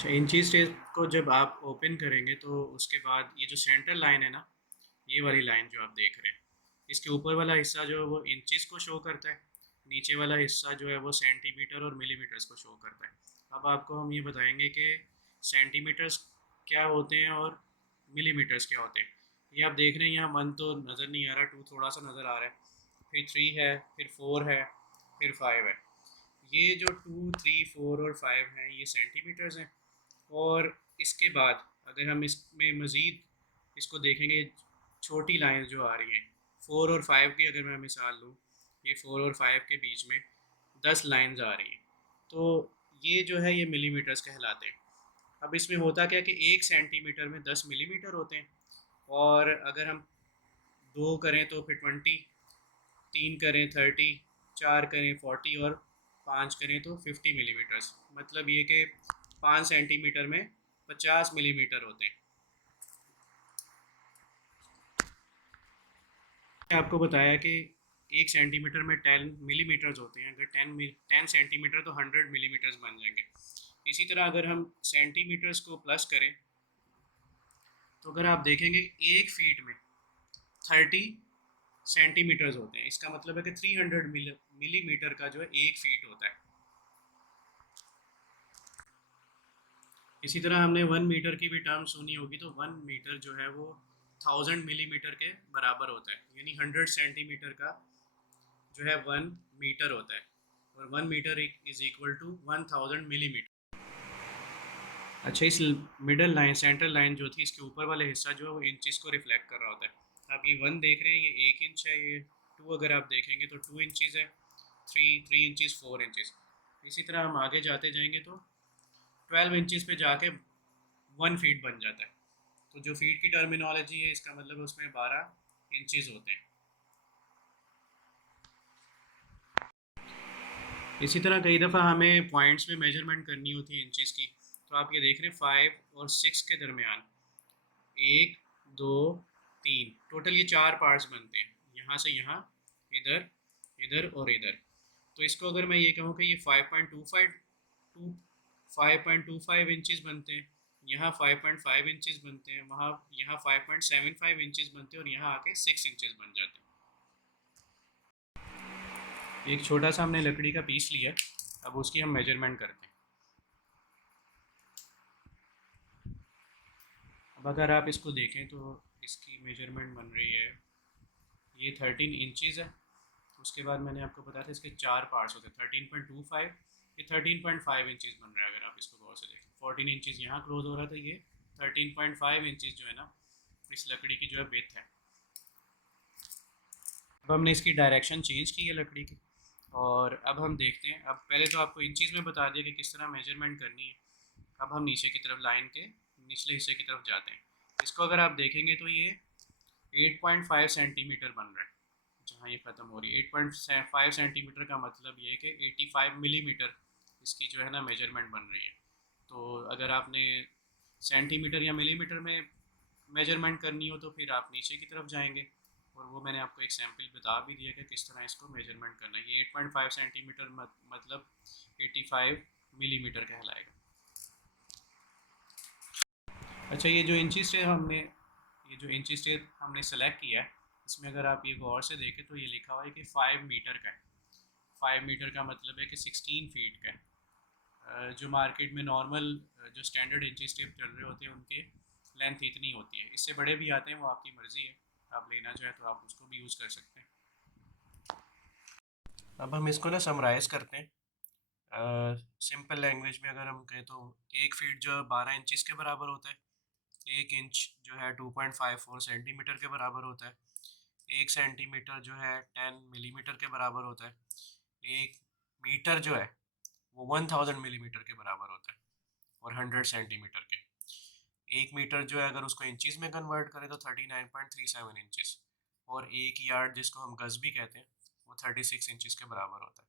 अच्छा, inches tape को जब आप ओपन करेंगे तो उसके बाद ये जो सेंटर लाइन है ना, ये वाली लाइन जो आप देख रहे हैं, इसके ऊपर वाला हिस्सा जो है वो इंचेस को शो करता है, नीचे वाला हिस्सा जो है वो सेंटीमीटर और मिलीमीटर्स को शो करता है। अब आपको हम ये बताएंगे कि सेंटीमीटर्स क्या होते हैं और मिलीमीटर्स क्या होते हैं। ये आप देख रहे हैं, यहाँ वन तो नज़र नहीं आ रहा, टू थोड़ा सा नज़र आ रहा है, फिर थ्री है, फिर फोर है, फिर फाइव है। ये जो टू थ्री फोर और फाइव हैं ये सेंटीमीटर्स हैं। और इसके बाद अगर हम इसमें मज़ीद इसको देखेंगे, छोटी लाइन जो आ रही हैं, फोर और फाइव की अगर मैं मिसाल लूँ, ये फोर और फाइव के बीच में 10 लाइंस आ रही हैं, तो ये जो है ये मिलीमीटर्स कहलाते हैं। अब इसमें होता क्या कि 1 सेंटीमीटर में 10 मिलीमीटर होते हैं, और अगर हम दो करें तो फिर 20, तीन करें 30, चार करें 40 और पाँच करें तो 50 मिलीमीटर्स। मतलब ये कि 5 सेंटीमीटर में 50 मिलीमीटर होते हैं। आपको बताया कि 1 सेंटीमीटर में 10 मिलीमीटर्स होते हैं, अगर 10 सेंटीमीटर तो 100 मिलीमीटर्स बन जाएंगे। इसी तरह अगर हम सेंटीमीटर्स को प्लस करें तो अगर आप देखेंगे 1 फीट में 30 सेंटीमीटर्स होते हैं, इसका मतलब है कि 300 मिलीमीटर का जो है 1 फीट होता है। इसी तरह हमने 1 मीटर की भी टर्म सुनी होगी, तो 1 मीटर जो है वो 1000 मिलीमीटर के बराबर होता है, यानी 100 सेंटीमीटर का जो है 1 मीटर होता है, और 1 metre is equal to 1000 millimetre. अच्छा, इस मिडल लाइन, सेंटर लाइन जो थी, इसके ऊपर वाले हिस्सा जो है वो इंचज़ को रिफ्लेक्ट कर रहा होता है। आप ये 1 देख रहे हैं, ये 1 इंच है, ये 2 अगर आप देखेंगे तो 2 इंचज़ है, थ्री इंचज़, 4 इंचज़। इसी तरह हम आगे जाते जाएंगे तो 12 इंचज़ पे जाके 1 फीट बन जाता है। तो जो फीट की टर्मिनोलॉजी है, इसका मतलब उसमें 12 इंचज़ होते हैं। इसी तरह कई दफ़ा हमें पॉइंट्स में मेजरमेंट करनी होती है इंचज़ की, तो आप ये देख रहे हैं 5 और 6 के दरमियान, एक, दो, तीन, टोटल ये 4 पार्ट्स बनते हैं, यहाँ से यहाँ, इधर, इधर और इधर। तो इसको अगर मैं ये कहूँ कि ये 5.25 इंचज़ बनते हैं, यहाँ 5.5 इंचज़ बनते हैं, वहाँ यहाँ 5.75 इंचज़ बनते हैं, और यहाँ आके 6 इंचज़ बन जाते हैं। एक छोटा सा हमने लकड़ी का पीस लिया, अब उसकी हम मेजरमेंट करते हैं। अब अगर आप इसको देखें तो इसकी मेजरमेंट बन रही है, ये 13 इंचज़ है। उसके बाद मैंने आपको बताया था इसके 4 पार्ट्स होते हैं, 13.25, ये 13.5 इंचज़ बन रहा है। अगर आप इसको गौर से देखें, 14 इंचज़ यहाँ क्लोज हो रहा था, ये 13.5 इंचज़ जो है ना, इस लकड़ी की जो है विड्थ है। अब हमने इसकी डायरेक्शन चेंज की है लकड़ी की, और अब हम देखते हैं। अब पहले तो आपको इंचज़ में बता दिया कि किस तरह मेजरमेंट करनी है। अब हम नीचे की तरफ, लाइन के निचले हिस्से की तरफ जाते हैं। इसको अगर आप देखेंगे तो ये 8.5 सेंटीमीटर बन रहा है, जहाँ ये ख़त्म हो रही है। 8.5 सेंटीमीटर का मतलब ये है कि 85 मिलीमीटर इसकी जो है ना मेजरमेंट बन रही है। तो अगर आपने सेंटीमीटर या मिलीमीटर में मेजरमेंट करनी हो तो फिर आप नीचे की तरफ जाएंगे, और वो मैंने आपको एक सैम्पल बता भी दिया कि किस तरह इसको मेजरमेंट करना है। ये 8.5 सेंटीमीटर मतलब 85 मिलीमीटर कहलाएगा। अच्छा, ये जो इंची टेप हमने सेलेक्ट किया है, इसमें अगर आप ये गौर से देखें तो ये लिखा हुआ है कि 5 मीटर का है। 5 मीटर का मतलब है कि 16 फीट का है। जो मार्केट में नॉर्मल जो स्टैंडर्ड इंची टेप चल रहे होते हैं उनके लेंथ इतनी होती है। इससे बड़े भी आते हैं, वो आपकी मर्ज़ी है, आप लेना चाहें तो आप उसको भी यूज़ कर सकते हैं। अब हम इसको ना समराइज़ करते हैं। सिंपल लैंग्वेज में अगर हम कहें तो 1 फीट जो है 12 इंचज़ के बराबर होता है। 1 इंच जो है 2.54 सेंटीमीटर के बराबर होता है। 1 सेंटीमीटर जो है 10 मिलीमीटर के बराबर होता है। 1 मीटर जो है वो 1000 मिलीमीटर के बराबर होता है, और 100 सेंटीमीटर के। 1 मीटर जो है अगर उसको इंचज़ में कन्वर्ट करें तो 39.37 इंचज़, और 1 यार्ड जिसको हम गज़ भी कहते हैं वो 36 इंचज़ के बराबर होता है।